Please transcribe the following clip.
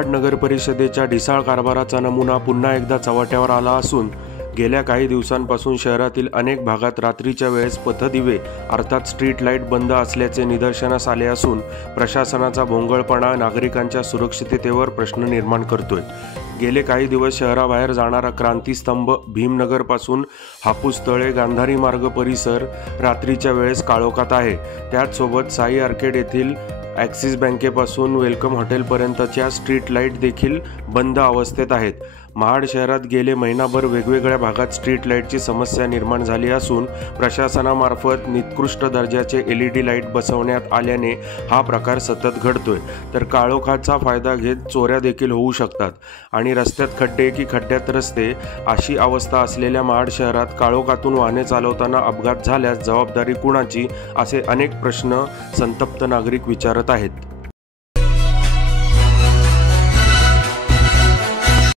महाड नगर परिषदेच्या ढिसाळ कारभाराचा नमुना पुन्हा एकदा चव्हाट्यावर आला असून गेल्या काही दिवसांपासून शहरातील अनेक भागात रात्रीच्या वेळेस पथदिवे अर्थात स्ट्रीट लाईट बंद असल्याचे निदर्शनास आले असून प्रशासनाचा भोंगळपणा नागरिकांच्या सुरक्षिततेवर प्रश्न निर्माण करतोय। गेले काही दिवस शहराबाहेर जाणारा क्रांतीस्तंभ भीमनगरपासून हापूसतळे गांधारी मार्ग परिसर रात्रीच्या वेळेस काळोखात आहे। त्याचसोबत साई आर्केड येथील ॲक्सिस बँकेपासून वेलकम हॉटेलपर्यंतच्या स्ट्रीट लाईट देखील बंद अवस्थेत आहेत। महाड शहरात गेले महिनाभर वेगवेगळ्या भागात स्ट्रीट लाईटची समस्या निर्माण झाली असून प्रशासनामार्फत निकृष्ट दर्जाचे LED लाईट बसवण्यात आल्याने हा प्रकार सतत घडतोय। तर काळोखाचा फायदा घेत चोऱ्या देखील होऊ शकतात आणि रस्त्यात खड्डे की खड्ड्यात रस्ते अशी अवस्था असलेल्या महाड शहरात काळोखातून वाहने चालवताना अपघात झाल्यास जबाबदारी कुणाची असे अनेक प्रश्न संतप्त नागरिक विचारत आहेत।